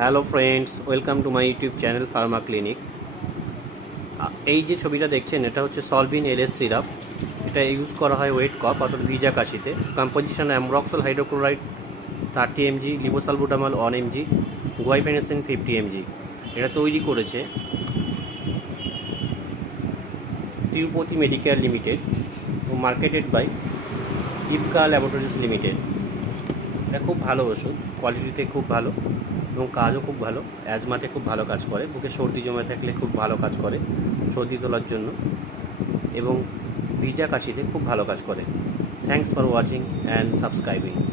Hello friends, welcome to my YouTube channel pharma clinic. এই যে ছবিটা দেখছেন, এটা হচ্ছে সলভিন এলএস সিরাপ। এটা ইউজ করা হয় ওয়েট কফ অর্থাৎ ভিজা কাশিতে। Composition ambroxol hydrochloride 30 mg, levosalbutamol 1 mg, guaifenesin 50 mg। এটা তৈরি করেছে তিরুপতি মেডিকেয়ার লিমিটেড ও marketed by Ipca laboratories limited. এটা খুব ভালো ওষুধ, কোয়ালিটিতে খুব ভালো এবং কাজও খুব ভালো। অ্যাজমাতে খুব ভালো কাজ করে, বুকে সর্দি জমে থাকলে খুব ভালো কাজ করে সর্দি তোলার জন্য, এবং ভিজা কাশিতে খুব ভালো কাজ করে। Thanks for watching and subscribing.